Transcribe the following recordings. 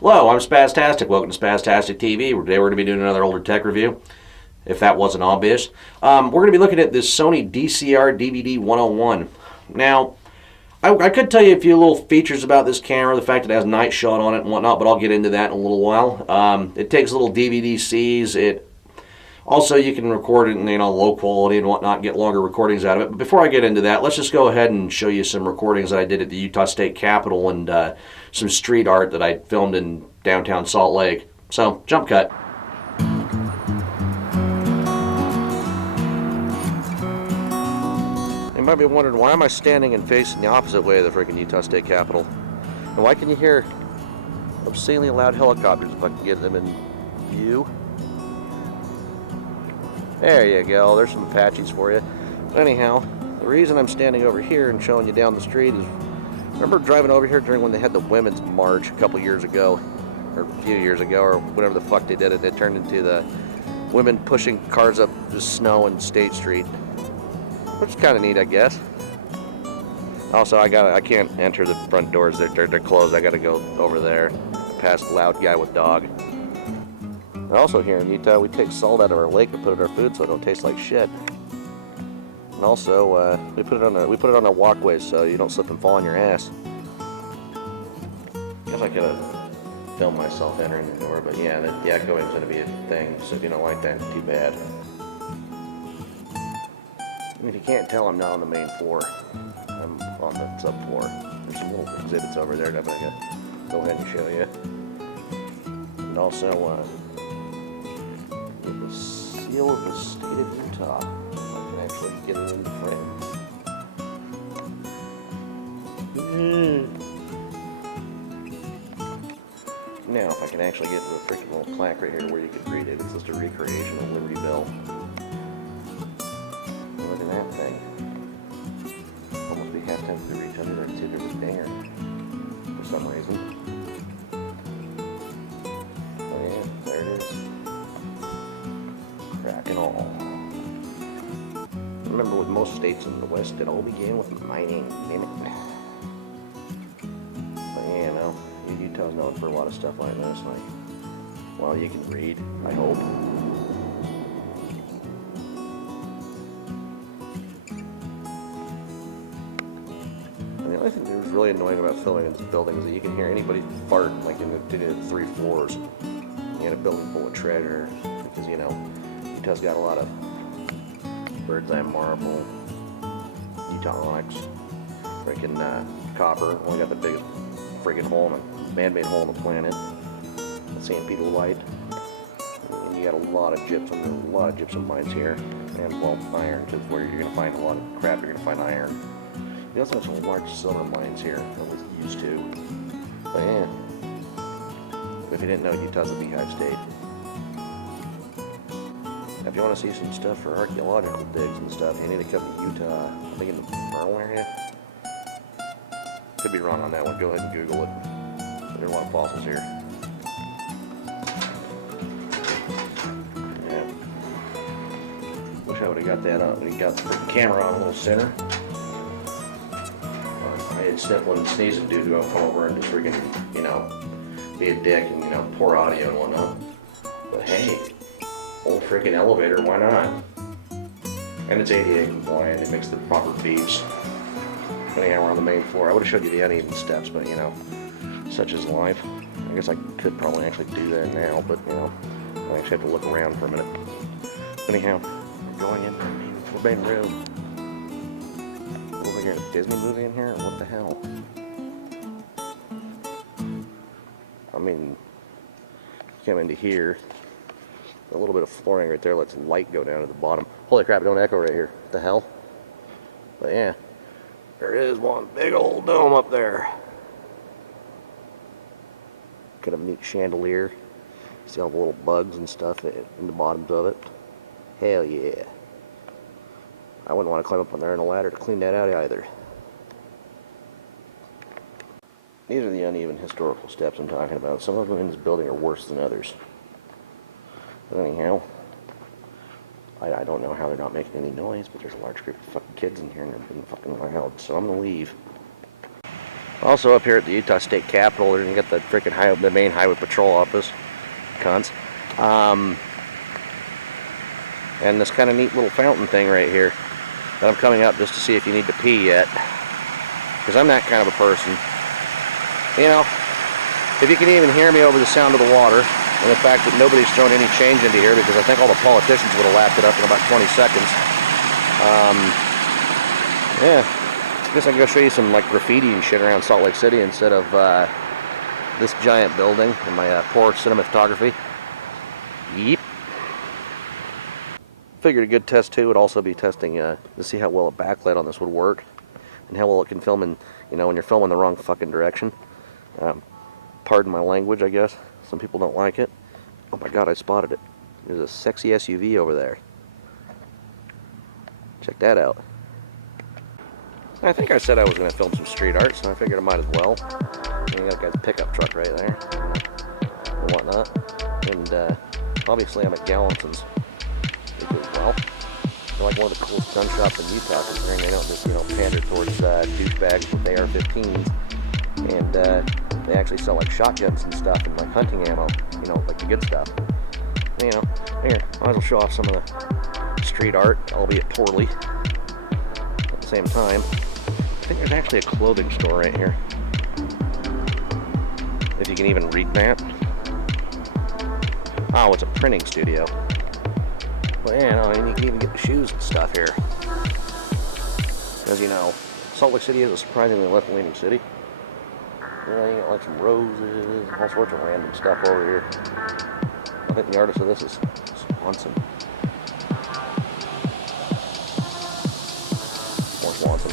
Hello, I'm Spaztastic. Welcome to Spaztastic TV. Today we're going to be doing another older tech review, if that wasn't obvious. We're going to be looking at this Sony DCR-DVD101. Now, I could tell you a few little features about this camera, the fact it has night shot on it and whatnot, but I'll get into that in a little while. It takes little DVD-Cs. Also, you can record it in low quality and whatnot, get longer recordings out of it. But before I get into that, let's just go ahead and show you some recordings that I did at the Utah State Capitol and some street art that I filmed in downtown Salt Lake. So, jump cut. You might be wondering, why am I standing and facing the opposite way of the freaking Utah State Capitol? And why can you hear obscenely loud helicopters if I can get them in view? There you go, there's some Apaches for you. Anyhow, the reason I'm standing over here and showing you down the street is, remember driving over here during when they had the Women's March a couple years ago, or a few years ago, or whatever the fuck they did it. It turned into the women pushing cars up the snow in State Street, which is kind of neat, I guess. Also, I can't enter the front doors, they're closed. I gotta go over there, past loud guy with dog. And also here in Utah, we take salt out of our lake and put it in our food so it don't taste like shit. And also, we put it on our walkways so you don't slip and fall on your ass. Guess I could have filmed myself entering the door, but yeah, the echoing is going to be a thing. So if you don't like that, too bad. And if you can't tell, I'm not on the main floor. I'm on the subfloor. There's some little exhibits over there that I'm going to go ahead and show you. And also, the seal of the state of Utah. I can actually get it in the frame. Now, if I can actually get to the freaking little plaque right here where you can read it, it's just a recreation of Liberty Bell. Look at that thing. Almost be half tempted to reach under there and see if there was a dinger for some reason. Oh yeah, there it is. Cracking all. Remember, with most states in the West, it all began with mining. Damn it. But yeah, Utah's known for a lot of stuff like this. Like, well, you can read, I hope. And the only thing that was really annoying about filming in this building is that you can hear anybody fart, like in the 3 floors. You had a building full of treasure, because, Utah's got a lot of bird's eye marble, Utah onyx, freaking copper. Only got the biggest freaking hole, man-made hole in the planet. St. Peter Light. And you got a lot of gypsum mines here, and well, iron, because where you're gonna find a lot of crap, you're gonna find iron. You also have some large silver mines here, at least used to. But yeah, if you didn't know, Utah's a beehive state. If you want to see some stuff for archaeological digs and stuff, you need to come to Utah. I think in the Merle area. Could be wrong on that one. Go ahead and Google it. There are a lot of fossils here. Yeah. Wish I would have got that on. We got the camera on a little center. I had sniffle and sneezing dude go come over and just freaking, be a dick and pour audio and whatnot. But hey. Old freaking elevator, why not? And it's ADA compliant, it makes the proper beeps. Anyhow, we're on the main floor. I would have showed you the uneven steps, but such is life. I guess I could probably actually do that now, but I actually have to look around for a minute. Anyhow, we're going in the main room. Looks like a Disney movie in here, or what the hell? I mean, come into here. A little bit of flooring right there lets light go down to the bottom. Holy crap, don't echo right here. What the hell? But yeah, there is one big old dome up there. Kind of a neat chandelier. See all the little bugs and stuff in the bottoms of it. Hell yeah. I wouldn't want to climb up on there in a ladder to clean that out either. These are the uneven historical steps I'm talking about. Some of them in this building are worse than others. But anyhow, I don't know how they're not making any noise, but there's a large group of fucking kids in here and they're being fucking loud, so I'm gonna leave. Also up here at the Utah State Capitol, they're gonna get the freaking the main highway patrol office, cunts. And this kind of neat little fountain thing right here that I'm coming up just to see if you need to pee yet, because I'm that kind of a person. You know, if you can even hear me over the sound of the water, and the fact that nobody's thrown any change into here, because I think all the politicians would have lapped it up in about 20 seconds. Yeah, I guess I can go show you some like graffiti and shit around Salt Lake City instead of this giant building in my poor cinematography. Yep. Figured a good test too would also be testing to see how well a backlight on this would work, and how well it can film in, you know, when you're filming the wrong fucking direction. Pardon my language, I guess. Some people don't like it. Oh my god, I spotted it. There's a sexy SUV over there. Check that out. I think I said I was going to film some street art, so I figured I might as well. You got a guy's pickup truck right there, and whatnot. And obviously I'm at Gallanton's as well. They're like one of the coolest gun shops in Utah, considering they don't just, you know, pander towards douchebags with AR-15s. And they actually sell like shotguns and stuff, and like hunting ammo, you know, like the good stuff. And, you know, here, might as well show off some of the street art, albeit poorly. At the same time, I think there's actually a clothing store right here, if you can even read that. Oh, it's a printing studio. But yeah, no, and you can even get the shoes and stuff here. Because, you know, Salt Lake City is a surprisingly left-leaning city. Yeah, you got like some roses, all sorts of random stuff over here. I think the artist of this is Swanson. Or Swanson.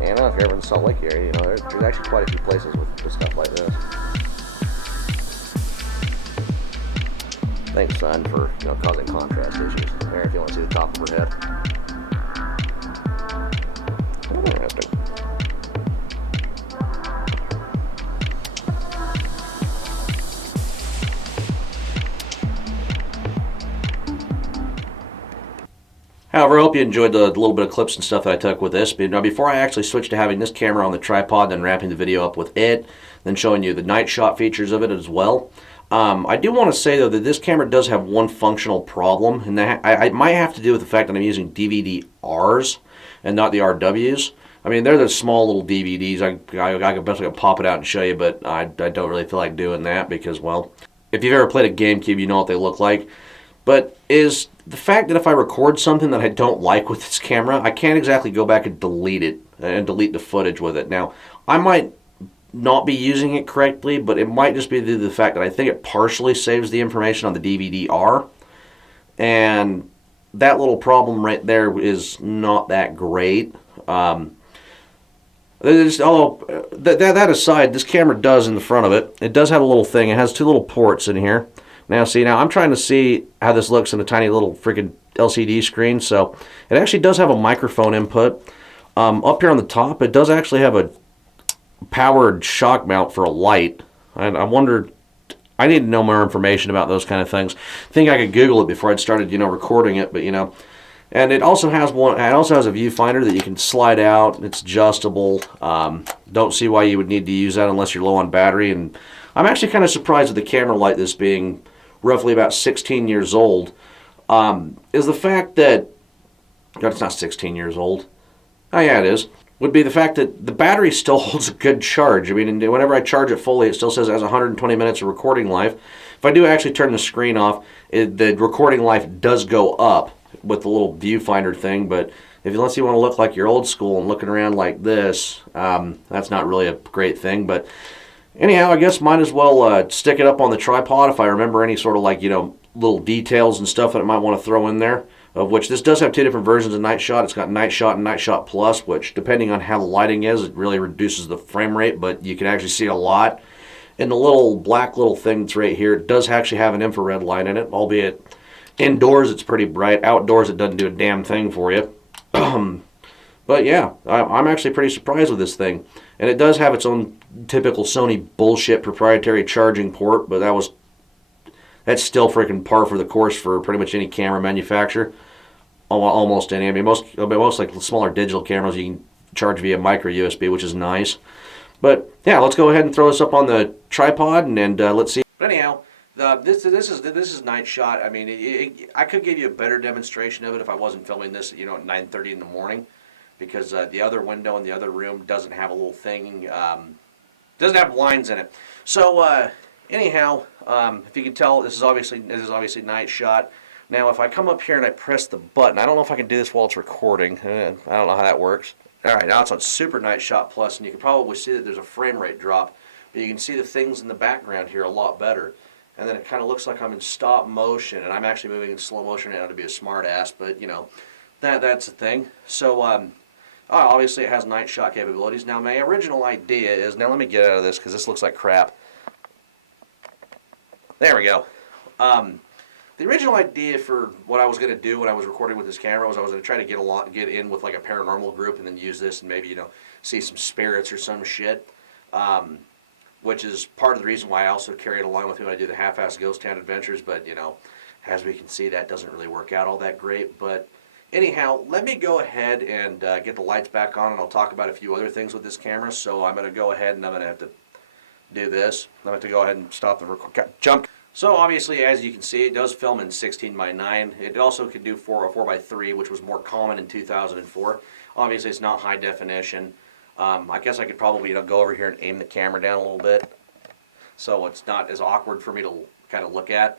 And if you're ever in the Salt Lake area, you know, there's actually quite a few places with stuff like this. Thanks, sun, for, you know, causing contrast issues. There, if you want to see the top of her head. Interesting. However, I hope you enjoyed the little bit of clips and stuff that I took with this. Now, before I actually switch to having this camera on the tripod, then wrapping the video up with it, then showing you the night shot features of it as well, I do want to say, though, that this camera does have one functional problem, and that I might have to do with the fact that I'm using DVD-Rs and not the RWs. I mean, they're the small little DVDs. I could best pop it out and show you, but I don't really feel like doing that because, well, if you've ever played a GameCube, you know what they look like. But is the fact that if I record something that I don't like with this camera, I can't exactly go back and delete it and delete the footage with it. Now, I might not be using it correctly, but it might just be due to the fact that I think it partially saves the information on the DVD-R, and that little problem right there is not that great. Although that aside, this camera does in the front of it. It does have a little thing. It has two little ports in here. Now, see, now I'm trying to see how this looks in a tiny little freaking LCD screen. So it actually does have a microphone input. Up here on the top, it does actually have a powered shock mount for a light. And I wondered, I need to know more information about those kind of things. I think I could Google it before I'd started, you know, recording it, but you know. And it also has one. It also has a viewfinder that you can slide out. It's adjustable. Don't see why you would need to use that unless you're low on battery. And I'm actually kind of surprised at the camera like this being roughly about 16 years old. Is the fact that, God, it's not 16 years old. Oh yeah, it is. Would be the fact that the battery still holds a good charge. I mean, whenever I charge it fully, it still says it has 120 minutes of recording life. If I do actually turn the screen off, the recording life does go up with the little viewfinder thing. But unless you want to look like you're old school and looking around like this, that's not really a great thing. But anyhow, I guess might as well stick it up on the tripod if I remember any sort of, like, you know, little details and stuff that I might want to throw in there. Of which this does have two different versions of Night Shot. It's got Night Shot and Night Shot Plus, which depending on how the lighting is, it really reduces the frame rate, but you can actually see a lot. And the little black little thing that's right here, it does actually have an infrared light in it, albeit indoors it's pretty bright. Outdoors it doesn't do a damn thing for you. But yeah, I'm actually pretty surprised with this thing. And it does have its own typical Sony bullshit proprietary charging port, but that That's still freaking par for the course for pretty much any camera manufacturer. Almost any. I mean, most like smaller digital cameras you can charge via micro USB, which is nice. But yeah, let's go ahead and throw this up on the tripod and let's see. But anyhow, this is night shot. I mean, I could give you a better demonstration of it if I wasn't filming this, at 9:30 in the morning, because the other window in the other room doesn't have a little thing, doesn't have blinds in it. So anyhow, if you can tell, this is obviously night shot. Now, if I come up here and I press the button, I don't know if I can do this while it's recording. I don't know how that works. All right, now it's on Super Night Shot Plus, and you can probably see that there's a frame rate drop, but you can see the things in the background here a lot better. And then it kind of looks like I'm in stop motion, and I'm actually moving in slow motion now to be a smart ass, but that's the thing. So obviously it has night shot capabilities. Now my original idea is, now let me get out of this because this looks like crap. There we go. The original idea for what I was going to do when I was recording with this camera was I was going to try to get in with like a paranormal group and then use this and maybe see some spirits or some shit, which is part of the reason why I also carry it along with me when I do the half-ass ghost town adventures. But as we can see, that doesn't really work out all that great. But anyhow, let me go ahead and get the lights back on, and I'll talk about a few other things with this camera. So I'm going to go ahead and I'm going to have to do this. I'm going to have to go ahead and stop the jump. So obviously, as you can see, it does film in 16:9. It also could do 4:3, which was more common in 2004. Obviously, it's not high definition. I guess I could probably go over here and aim the camera down a little bit, so it's not as awkward for me to kind of look at.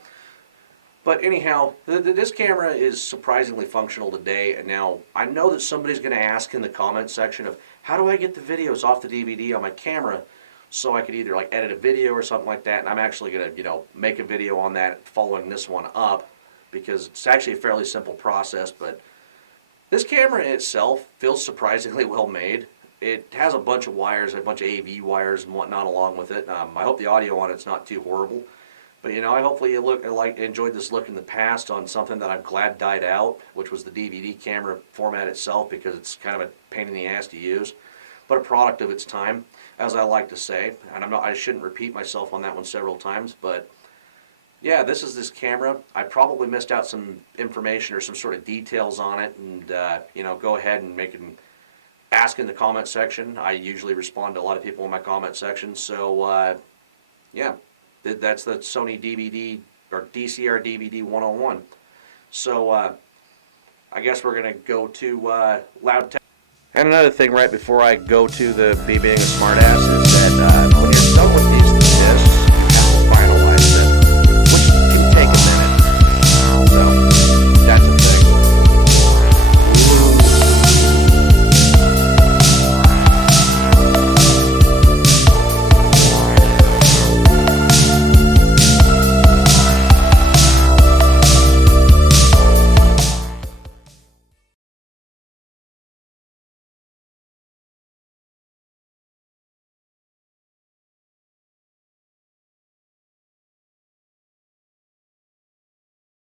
But anyhow, this camera is surprisingly functional today. And now I know that somebody's going to ask in the comments section of how do I get the videos off the DVD on my camera, so I could either like edit a video or something like that. And I'm actually going to make a video on that following this one up, because it's actually a fairly simple process. But this camera itself feels surprisingly well made. It has a bunch of wires, a bunch of AV wires and whatnot along with it. I hope the audio on it's not too horrible. But I hopefully you enjoyed this look in the past on something that I'm glad died out, which was the DVD camera format itself, because it's kind of a pain in the ass to use, but a product of its time, as I like to say. And I shouldn't repeat myself on that one several times, but yeah, this is this camera. I probably missed out some information or some sort of details on it, and go ahead and ask in the comment section. I usually respond to a lot of people in my comment section. So yeah, that's the Sony DVD or DCR-DVD101. So I guess we're gonna go to loud text. And another thing right before I go to the being a smartass is that when you're done with the